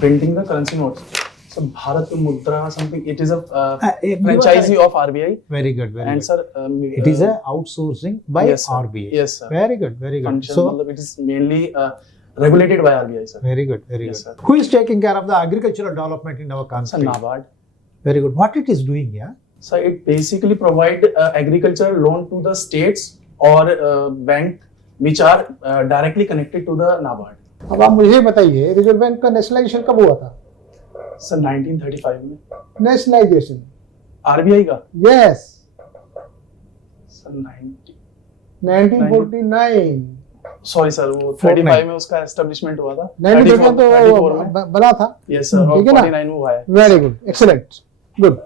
Printing the currency notes. So Bharat Mudra something. It is a you are franchisee correct. of RBI. Very good, very And good. sir, It is a outsourcing by yes, sir. RBI. Yes, sir. Very good, very good. Function, So, matlab it is mainly regulated by RBI, sir. very good, very Yes, good. sir. Who is taking care of the agricultural development in our Sir, country? NABARD. Very good. What it is doing, yeah? So it basically provide agricultural loan to the states or bank which are directly connected to the NABARD. अब आप मुझे बताइए reserve bank का nationalisation कब हुआ था? Sir 1935 में nationalisation RBI का यस सर 90 1949 सॉरी सर वो 35 में उसका एस्टेब्लिशमेंट हुआ था 94 में 34 तो में बना था. यस सर और ठीक है ना? 49 में हुआ है very good, excellent, good.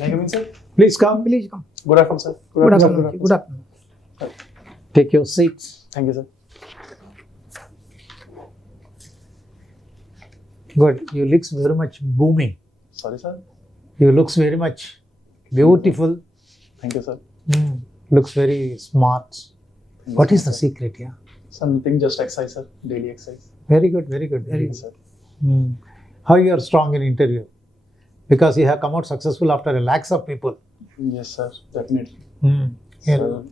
May I come in, sir? Please come. Please come. Good afternoon, sir. Good afternoon. Good afternoon. Take your seats. Thank you, sir. Good. You looks very much booming. Sorry, sir. You looks very much beautiful. Thank you, sir. Looks very smart. What is the secret, yeah? Sir, nothing, just exercise, sir. Daily exercise. Very good, very good, very Yes, good. sir. How you are strong in interview? Because you have come out successful after a lakhs of people. Yes, sir. Definitely. Yeah. Sir,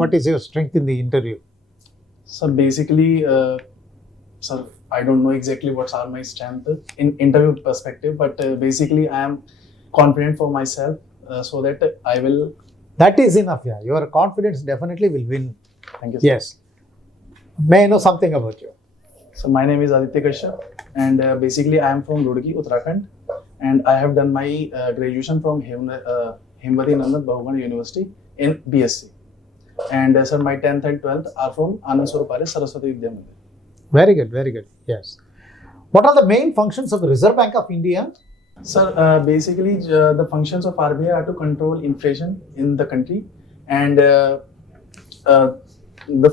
What is your strength in the interview? So basically, sir, I don't know exactly what are my strength in interview perspective, but basically I am confident for myself so that I will. That is enough, yeah. Your confidence definitely will win. Thank you, sir. Yes. May I know something about you? So my name is Aditya Kashyap, and basically I am from Roorkee, Uttarakhand, and I have done my graduation from Himwati Nandan Bahuguana University in BSc. And sir, my 10th and 12th are from Anand Swarup Saraswati Vidya Mandir. Very good, very good. Yes. What are the main functions of the Reserve Bank of India? Sir, basically the functions of RBI are to control inflation in the country and the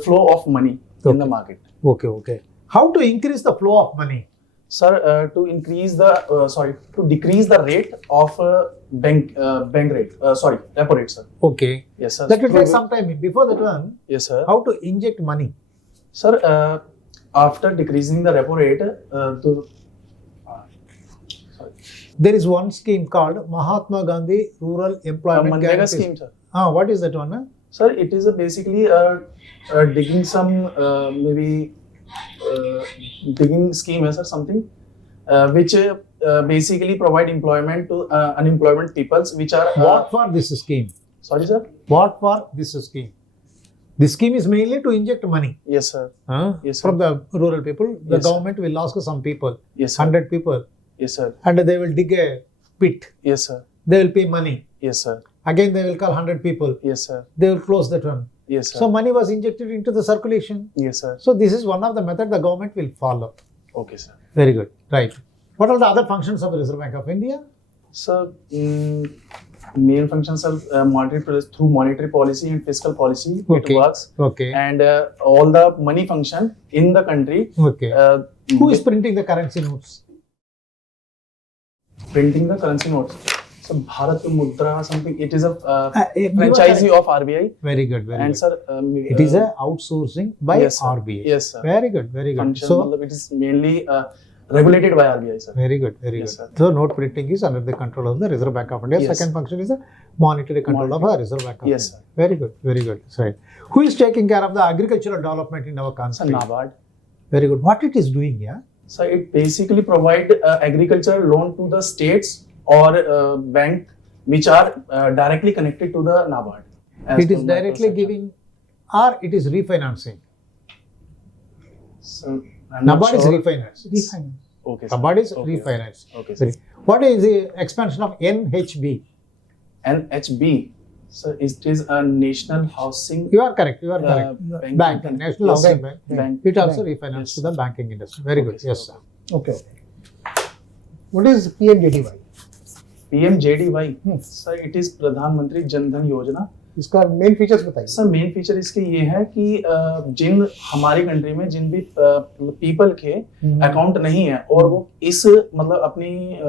flow of money in the market. Okay, okay. How to increase the flow of money? Sir, to increase the to decrease the rate of bank rate. Repo rate, sir. Okay. Yes, sir. That will take some time. Before that one, Yes, sir. how to inject money? Sir, after decreasing the repo rate, There is one scheme called Mahatma Gandhi Rural Employment Manrega Guarantee scheme, sir. What is that one? Sir, it is basically digging some maybe digging scheme or something which basically provide employment to unemployment peoples which are What for this scheme? sorry, sir. What for this scheme? This scheme is mainly to inject money Yes, sir. Yes, sir. from the rural people. The Yes, sir. government will ask some people, Yes, sir. 100 people, Yes, sir. and they will dig a pit. Yes, sir. They will pay money. Yes, sir. Again, they will call 100 people. Yes, sir. They will close that one. Yes, sir. So money was injected into the circulation. Yes, sir. So this is one of the method the government will follow. Okay, sir. Very good. Right. What are the other functions of the Reserve Bank of India? So main functions are through monetary policy and fiscal policy. Okay. It works. Okay. And all the money function in the country. Okay. Who is printing the currency notes? Printing the currency notes? So Bharat Mudra something. It is a you are franchisee correct. of RBI. Very good. Very And good. sir, It is a outsourcing by yes, sir. RBI. Yes, sir. Very good. Very good. Function, So matlab it is mainly regulated by RBI, sir. very good. Very Yes, good. sir. So note printing is under the control of the Reserve Bank of India. Yes. Second function is the monetary control of the Reserve Bank of Yes, India. sir. Very good. Very good. Right. Who is taking care of the agricultural development in our Sir, country? NABARD. Very good. What it is doing, yeah? So it basically provide agricultural loan to the states or bank which are directly connected to the NABARD. as It per is my directly perception. giving, or it is refinancing. So I'm not NABARD is sure. refinance. Refinance. Okay, sir. NABARD is Okay. refinance. Okay, sir. What is the expansion of NHB? NHB. So it is a national housing You are correct. You are correct. Bank, National Yes, Housing sir. Bank. Bank. It also Bank. refinance Yes, to the sir. banking industry. Very Okay, good. sir. Yes, sir. Okay. What is PMJDY? PMJDY. Hmm. Sir, it is Pradhan Mantri Jan Dhan Yojana. इसका main features बताइए। Sir main feature इसके ये है कि जिन हमारी country में जिन भी people के अकाउंट नहीं है और वो इस मतलब अपनी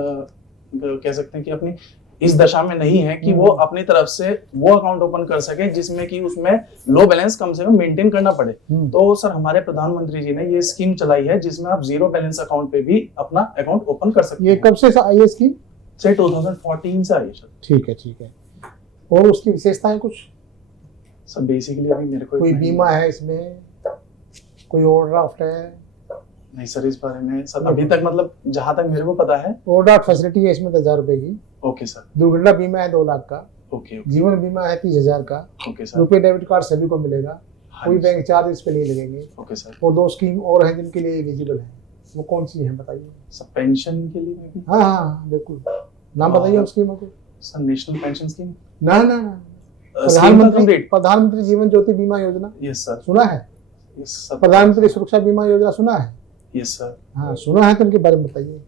कह सकते हैं कि अपनी इस दशा में नहीं है कि वो अपनी तरफ से वो अकाउंट ओपन कर सके जिसमें कि उसमें लो बैलेंस कम से कम मेंटेन करना पड़े। तो सर हमारे प्रधानमंत्री जी ने ये स्कीम चलाई है जिसमें आप जीरो बैलेंस अकाउंट पे भी अपना अकाउंट ओपन कर सकते ये हैं। कब से आई है स्कीम? सर 2014 से आई है सर। ठीक है, ठीक है। और उसकी विशेषताएं कुछ? सर बेसिकली अभी मेरे को कोई इतना बीमा है इसमें, कोई ओवरड्राफ्ट है? नहीं सर इस बारे में सर अभी तक मतलब जहां तक मेरे को पता है। ओवरड्राफ्ट फैसिलिटी है इसमें 10,000 रुपए की। Okay sir. दुर्घटना बीमा है 2 लाख का। ओके जीवन बीमा है 30,000 का। Okay sir. रुपए डेबिट कार्ड सभी को मिलेगा, हाँ कोई जी। बैंक चार्ज इस पे नहीं लगेंगे। Okay sir. और 2 स्कीम और हैं जिनके लिए एलिजिबल है, वो कौन सी है बताइए? सर पेंशन के लिए में भी हाँ हाँ हाँ, बिल्कुल। नाम बताइए उन स्कीमों के। सर नेशनल पेंशन स्कीम ना ना ना, प्रधानमंत्री प्रधानमंत्री जीवन ज्योति बीमा योजना यस सर। सुना है? Yes sir. प्रधानमंत्री सुरक्षा बीमा योजना सुना है? Yes sir. हाँ सुना है, तो उनके बारे में बताइए।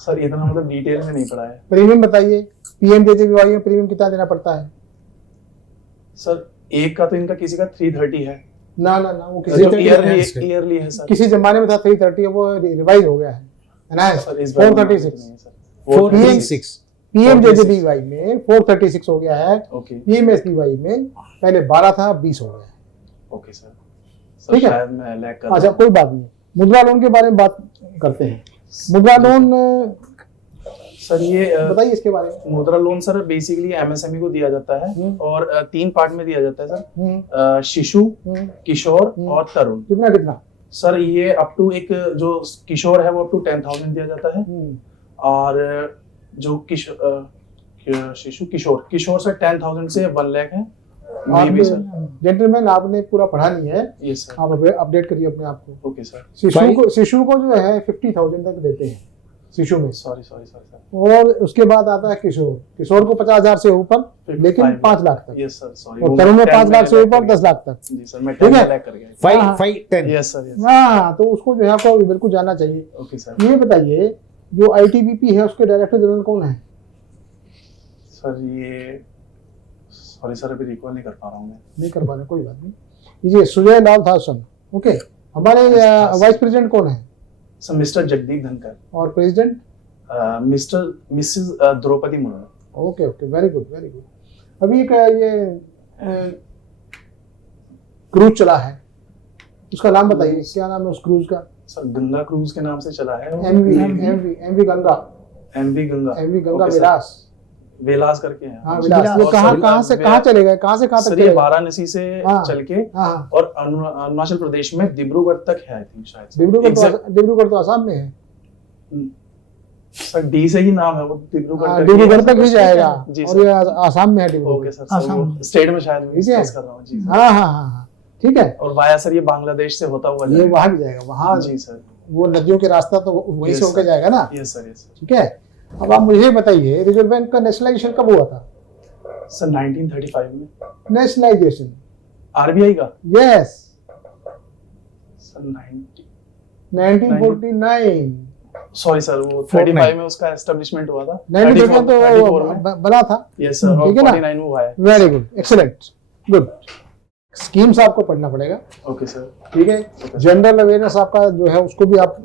सर इतना मतलब डिटेल में नहीं पढ़ा है। प्रीमियम बताइए, पीएमजेजेबीवाई में प्रीमियम कितना देना पड़ता है? सर एक का तो इनका किसी का 330 है ना ना ना, वो जो किसी ईयरली है सर। किसी जमाने में था 330, वो रिवाइज हो गया है ना, सर इस बार 436। 436 पीएमजेजेबीवाई में 436 हो गया है। ओके पीएमएसबीवाई में पहले 12 था, अब 20 हो गया है। Okay sir. सर ठीक है। शायद मैं लैग कर अच्छा कोई बात नहीं, मुद्रा लोन के बारे में बात करते हैं। मुद्रा लोन सर ये बताइए इसके बारे में। मुद्रा लोन सर बेसिकली एमएसएमई को दिया जाता है और 3 पार्ट में दिया जाता है सर। शिशु, किशोर और तरुण। कितना कितना? सर ये अप टू एक जो किशोर है वो अप टू 10,000 दिया जाता है और जो शिशु किशोर सर 10,000 से 1 लाख है। May be sir. जेंटलमैन आपने पूरा पढ़ा नहीं है, यस सर। आप अपडेट करिए अपने आप को। Okay sir. शिशु को जो है 50,000 तक देते हैं शिशु में। Sorry sir. और उसके बाद आता है किशोर को 50,000 से ऊपर, लेकिन 5 लाख तक। Yes sir sorry. और तरुण में 5 लाख से ऊपर 10 लाख तक। जी सर मैं ठीक 10 है। लाख कर गया। 5 यस सर यस। हाँ, तो उसको जो है आपको बिल्कुल जानना चाहिए। Okay sir. ये बताइए, जो आईटीबीपी है उसके डायरेक्टर जनरल कौन है? सर ये सॉरी सर अभी रिकॉल नहीं कर पा रहा हूँ मैं। नहीं कर पा रहे, कोई बात नहीं। ये सुजय लाल थासन। ओके, हमारे वाइस प्रेसिडेंट कौन है? Sir mister Jagdeep Dhankhar. और president? Mrs Droupadi Murmu. Okay okay, very good very good. अभी एक ये क्रूज चला है, उसका नाम बताइए, क्या नाम है उस क्रूज का? सर गंगा क्रूज के नाम से चला है। MV Ganga. MV Ganga Ganga okay sir. Vilas. Vilas करके है। हाँ विलास। ये कहाँ से कहाँ चलेगा, कहाँ से कहाँ तक सर ये चलेगा? वाराणसी से हाँ। चल के हाँ, और अरुणाचल प्रदेश में डिब्रूगढ़ तक है आई थिंक शायद से। डिब्रूगढ़ तो आसाम में है। सर डी से ही नाम है वो डिब्रूगढ़ तक ही जाएगा। जी और ये आसाम में है okay Dibrugarh. Sir sir state में शायद मैं ठीक है। डिस्कस कर रहा हूँ जी सर। हाँ हाँ हाँ, ठीक है। और वाया सर ये बांग्लादेश से होता हुआ ये जाएगा। वहां भी जाएगा, वहां जी सर। वो नदियों के रास्ता तो वहीं Yes, से होकर sir. जाएगा ना। Yes sir yes sir. ठीक है। अब आप मुझे बताइए, रिजर्व बैंक का नेशनलाइजेशन कब हुआ था? सर 1935 में। नेशनलाइजेशन? आरबीआई का यस, सर 1949। सॉरी सर वो 35 में उसका एस्टेब्लिशमेंट हुआ था। 94 में 34 में तो बना था। यस सर और ठीक है ना? 49 में हुआ है। Very good, excellent, good. Schemes आपको पढ़ना पड़ेगा, ओके सर। ठीक है। जनरल अवेयरनेस आपका जो है उसको भी आप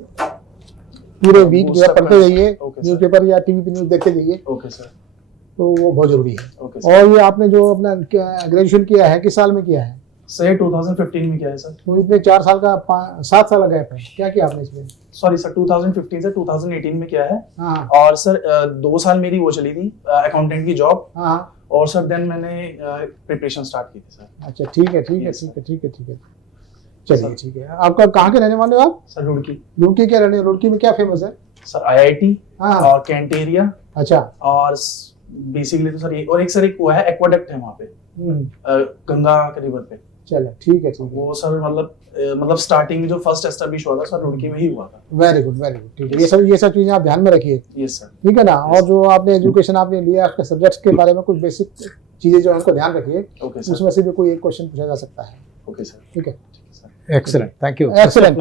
पूरे वीक जो है पढ़ते जाइए, Okay, sir. न्यूज़पेपर या टीवी पे न्यूज़ देखते जाइए, ओके सर। तो वो बहुत जरूरी है। Okay sir. और ये आपने जो अपना ग्रेजुएशन किया है, किस साल में किया है? सर 2015 में क्या है सर? तो इतने 4 साल का 7 साल का गैप है, क्या किया आपने इसमें? सॉरी सर 2015 से 2018 में क्या है हाँ और सर 2 साल मेरी वो चली थी अकाउंटेंट की जॉब हाँ। और सर देन मैंने प्रिपरेशन स्टार्ट की थी सर। अच्छा ठीक है ठीक है Yes, ठीक है ठीक है ठीक है, चलिए ठीक है। आपका कहाँ के रहने वाले हो आप? सर रुड़की। रुड़की क्या रहने, रुड़की में क्या फेमस है? सर आईआईटी हाँ और कैंटेरिया अच्छा। और बेसिकली तो सर ये और एक सर एक वो है एक्वाडक्ट है वहाँ पे गंगा के रिवर पे। चलो ठीक है ठीक है, वो सर मतलब स्टार्टिंग में जो फर्स्ट एस्टेब्लिश हुआ था सर रुड़की में ही हुआ था। वेरी गुड ठीक है। ये सब चीजें आप ध्यान में रखिए, यस सर। ठीक है ना। और जो आपने एजुकेशन आपने लिया, आपके सब्जेक्ट्स के बारे में कुछ बेसिक चीजें जो है उनको ध्यान रखिए, ओके सर। उसमें से भी कोई एक क्वेश्चन पूछा जा सकता है, ओके सर। ठीक है। ठीक है sir. Excellent. Thank you. Excellent.